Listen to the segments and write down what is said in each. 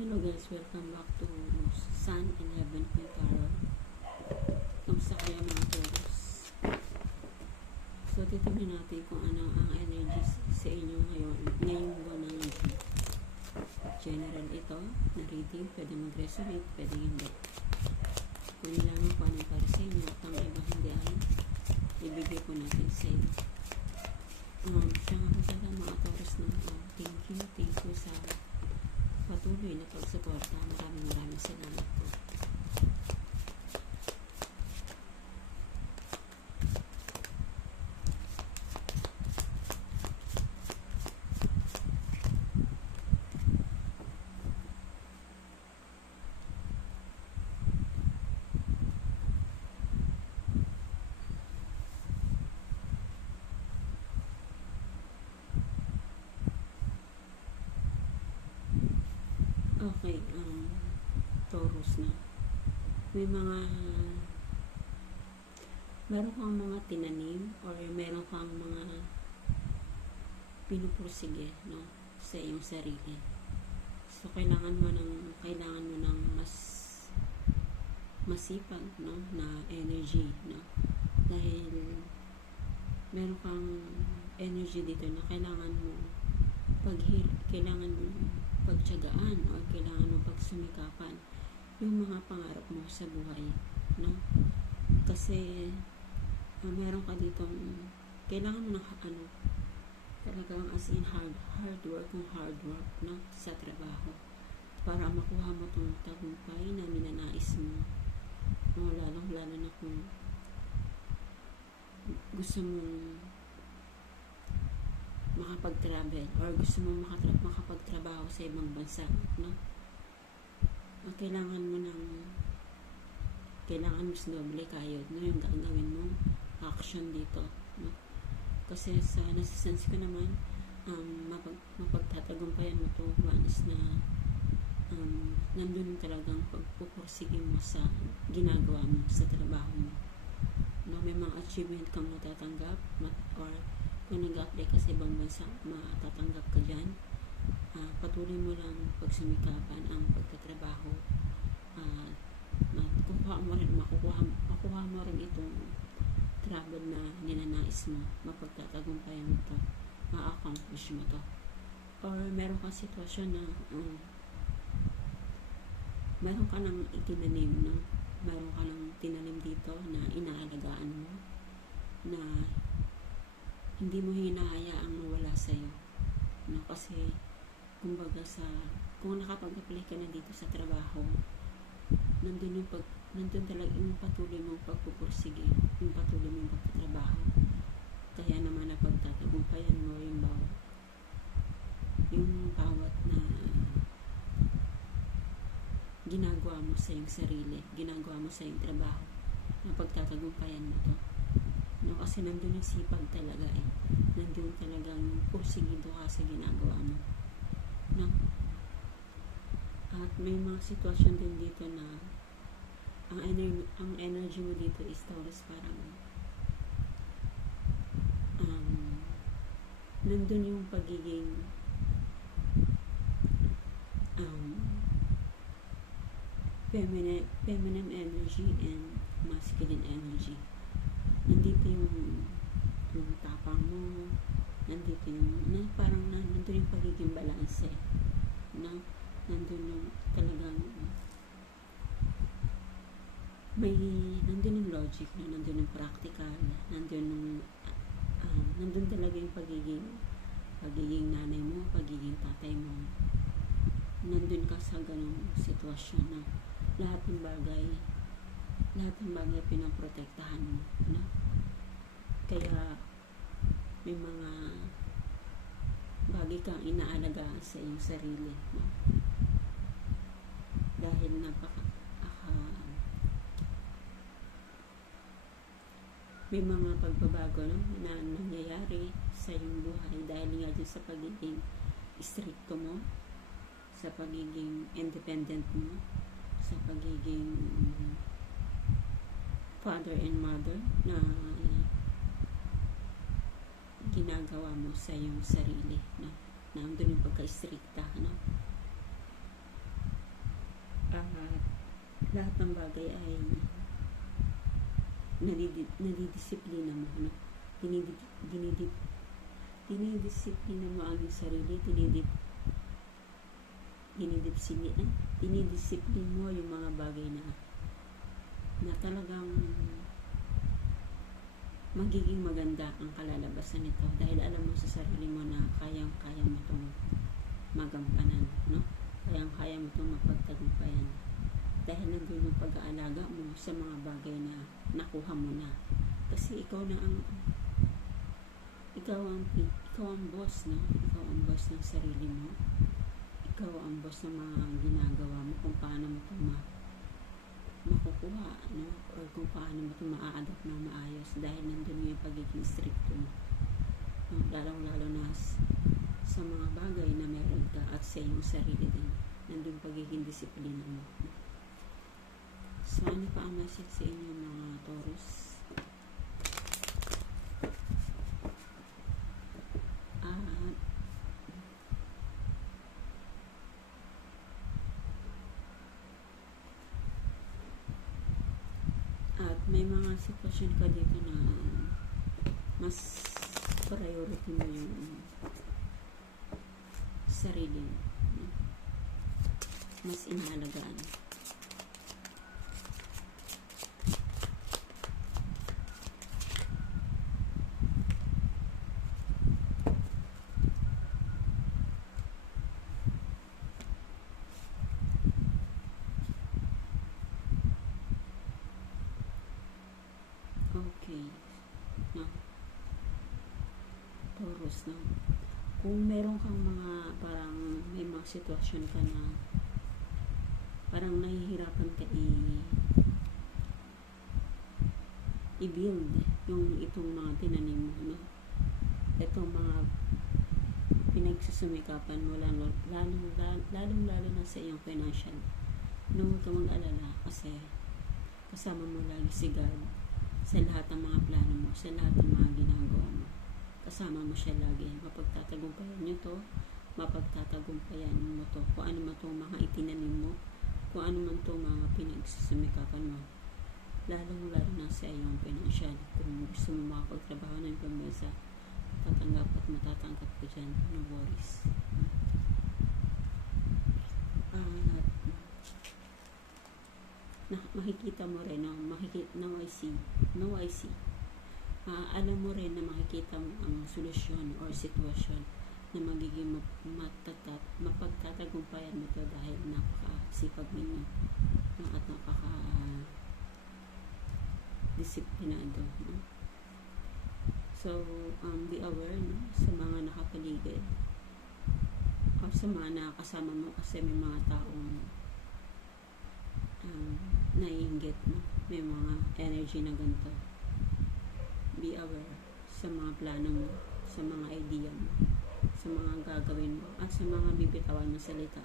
Hello guys, welcome back to Sun 11 Quintaro. Kamusta kaya mga Taurus? So, titignan natin kung ano ang energy sa inyo ngayon, ngayong buwan ng. General ito, na reading, pwede mag-resonate, pwede hindi. Kung nilaman ko anong para sa inyo, at ang iba hindi ay ibigay ko natin sa inyo. Um, siya nga po pala mga Taurus na uh, thank you, thank you sa patuloy na pagsuporta. Maraming maraming salamat po. Okay, um, Taurus na. May mga meron kang mga tinanim or meron kang mga pinupursige no sa iyong sarili. So kailangan mo ng kailangan mo ng mas masipag no na energy no dahil meron kang energy dito na kailangan mo paghil kailangan mo pagtiyagaan o pagsumikapan yung mga pangarap mo sa buhay no kasi uh, meron ka dito kailangan mo ng ano talagang as in hard hard work kung hard work no sa trabaho para makuha mo tong tagumpay na minanais mo no, lalong lalo na kung gusto mong makapag-travel or gusto mo makatra- makapag-trabaho sa ibang bansa, no? Ang kailangan mo ng kailangan mo doble kayod, no? Yung gagawin mo action dito, no? Kasi sa nasisense ko naman, um, mapag, mapagtatagumpayan mo to once na um, nandun talagang pagpupursige mo sa ginagawa mo, sa trabaho mo. No, may mga achievement kang matatanggap mat- or kung nag-apply ka sa ibang bansa, matatanggap ka dyan. Patuloy mo lang pagsumikapan ang pagtatrabaho. Uh, makukuha mo rin, makukuha, makuha mo rin itong travel na ninanais mo, mapagtatagumpayan mo to, ma-accomplish mo to. Or meron kang sitwasyon na um, meron ka nang itinanim, no? Meron ka nang tinanim dito na inaalagaan mo, na hindi mo hinahayaang mawala sa'yo. No? Kasi, kumbaga sa, kung nakapag-apply ka na dito sa trabaho, nandun yung pag, nandun talaga yung patuloy mong pagpupursige, yung patuloy mong pagtatrabaho. Kaya naman na pagtatagumpayan mo yung bawat, yung bawat na ginagawa mo sa iyong sarili, ginagawa mo sa iyong trabaho, na pagtatagumpayan mo to. No, kasi nandun yung sipag talaga eh. Nandun talagang pursigido ka sa ginagawa mo. No? At may mga sitwasyon din dito na ang, ener- ang energy mo dito is Taurus parang um, nandun yung pagiging um, feminine, feminine energy and masculine energy nandito yung yung tapang mo nandito yung na, parang na, yung pagiging balanse no? nandun yung talagang may nandun yung logic no? nandun yung practical nandun yung um, nandun talaga yung pagiging pagiging nanay mo pagiging tatay mo nandun ka sa ganong sitwasyon na lahat ng bagay lahat ng bagay pinaprotektahan mo no? kaya may mga bagay kang inaalagaan sa iyong sarili no? dahil napaka aka, may mga pagbabago no, na nangyayari sa iyong buhay dahil nga dyan sa pagiging stricto mo sa pagiging independent mo sa pagiging father and mother na ginagawa mo sa iyong sarili no? na andun yung pagka-stricta no? lahat ng bagay ay nadidi, nadidisiplina mo, no? Dinidi, dinidi, dinidisiplina mo ang iyong sarili, dinidip, dinidisiplina, dinidisiplin mo yung mga bagay na na talagang magiging maganda ang kalalabasan nito dahil alam mo sa sarili mo na kayang-kaya mo itong magampanan, no? Kayang-kaya mo itong mapagtagumpayan dahil nandun yung pag-aalaga mo sa mga bagay na nakuha mo na. Kasi ikaw na ang ikaw ang ikaw ang boss, no? Ikaw ang boss ng sarili mo. Ikaw ang boss ng mga ginagawa mo kung paano mo ito makukuha, no? Or kung paano mo ito maa-adapt ng maayos dahil nandun yung pagiging stricto mo. No? Lalong-lalo na s- sa mga bagay na meron ka at sa iyong sarili din. Nandun pagiging disiplina mo. no? So, pa ang message sa inyo mga Taurus? At at may mga sitwasyon ka dito na mas priority mo yung sarili mo. Mas inahalagaan. Okay. No? Taurus, no? Kung meron kang mga parang may mga sitwasyon ka na parang nahihirapan ka i i-build yung itong mga tinanim mo, no? Itong mga pinagsusumikapan mo lalo, lalo, lalo, lalong lalo na sa iyong financial. No, huwag ka mag-alala kasi kasama mo lagi si God sa lahat ng mga plano mo, sa lahat ng mga ginagawa mo. Kasama mo siya lagi. Mapagtatagumpayan nyo to, mapagtatagumpayan mo to. Kung ano man itong mga itinanim mo, kung ano man itong mga pinagsusumikapan mo, lalong lalo na sa iyong financial. Kung gusto mo makapagtrabaho ng ibang tatanggap at matatanggap ko dyan. No worries. At na, makikita mo rin, no, makikita, no, I see, no, I see. Alam mo rin na makikita mo ang solusyon or sitwasyon na magiging matatat, mapagtatagumpayan mo to dahil napakasipag ninyo at napaka disiplinado. No? So, um, be aware no, sa mga nakapaligid o sa mga nakakasama mo kasi may mga taong um, naiinggit mo. May mga energy na ganito. Be aware sa mga plano mo, sa mga idea mo, sa mga gagawin mo, at sa mga bibitawan mo salita.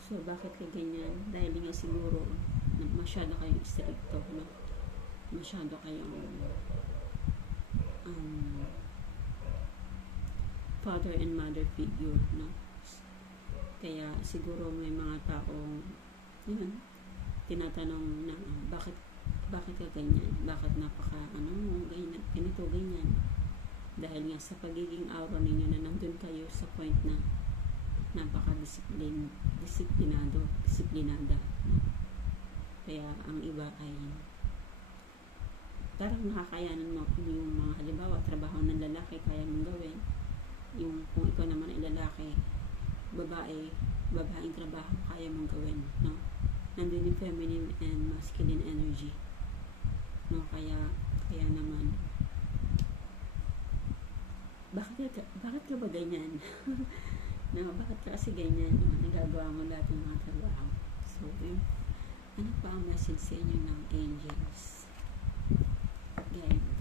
So, bakit ka ganyan? Dahil nga siguro, na masyado kayong stricto, no? Masyado kayong um, father and mother figure, no? Kaya siguro may mga taong yun, tinatanong na bakit bakit ka ganyan? Bakit napaka ano mo, ganyan, ganito, ganyan. Dahil nga sa pagiging aura ninyo na nandun kayo sa point na napaka-disiplin, disiplinado, disiplinada. Kaya ang iba ay parang nakakayanan mo yung mga halimbawa, trabaho ng lalaki kaya mong gawin. Yung kung ikaw naman ay lalaki, babae, babaeng trabaho kaya mong gawin, no? Nandun yung feminine and masculine energy. No, kaya kaya naman bakit ka, bakit ka ba ganyan? no, bakit ka kasi ganyan? No? Nagagawa mo lahat ng mga trabaho. So, yun. Ano pa ang message sa inyo ng angels? Guide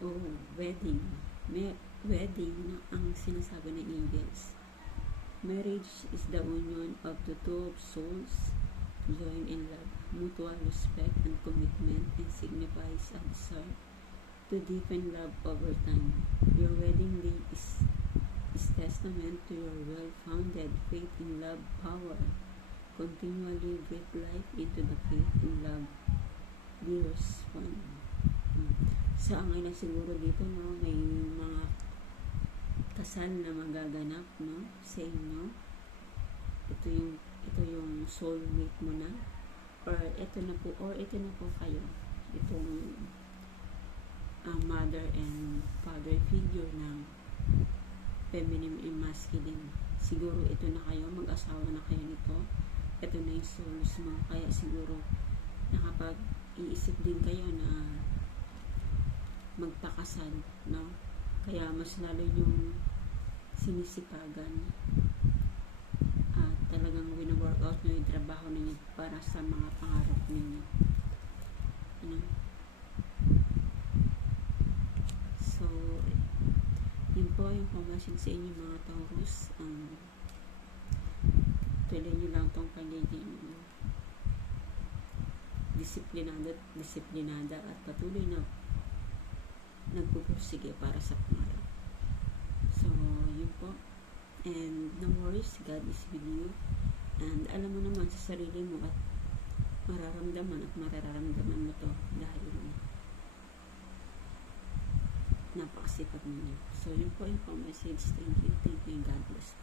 wedding. May wedding na ang sinasabi ng angels. Marriage is the union of the two of souls joined in love, mutual respect and commitment and signifies a desire to deepen love over time. Your wedding day is, is testament to your well-founded faith in love power. Continually breathe life into the faith in love. Dearest one. Sa angay na siguro dito, no, may mga kasal na magaganap, no, sa inyo. Ito yung, ito yung soulmate mo na. Or ito na po, or ito na po kayo. Itong uh, mother and father figure ng feminine and masculine. Siguro ito na kayo, mag-asawa na kayo nito. Ito na yung souls mo. Kaya siguro nakapag-iisip din kayo na magpakasal, no? Kaya mas lalo yung sinisipagan at talagang wino-workout nyo yung trabaho ninyo para sa mga pangarap ninyo. Ano? So, yun po yung pamasin sa inyo mga Taurus. Um, tuloy nyo lang tong pagiging disiplinado at disiplinada at patuloy na nagpupursige para sa pangarap. So, yun po. And no worries, God is with you. And alam mo naman sa sarili mo at mararamdaman at mararamdaman mo to dahil napakasipag ninyo. So, yun po yung pang message. Thank you. Thank you and God bless.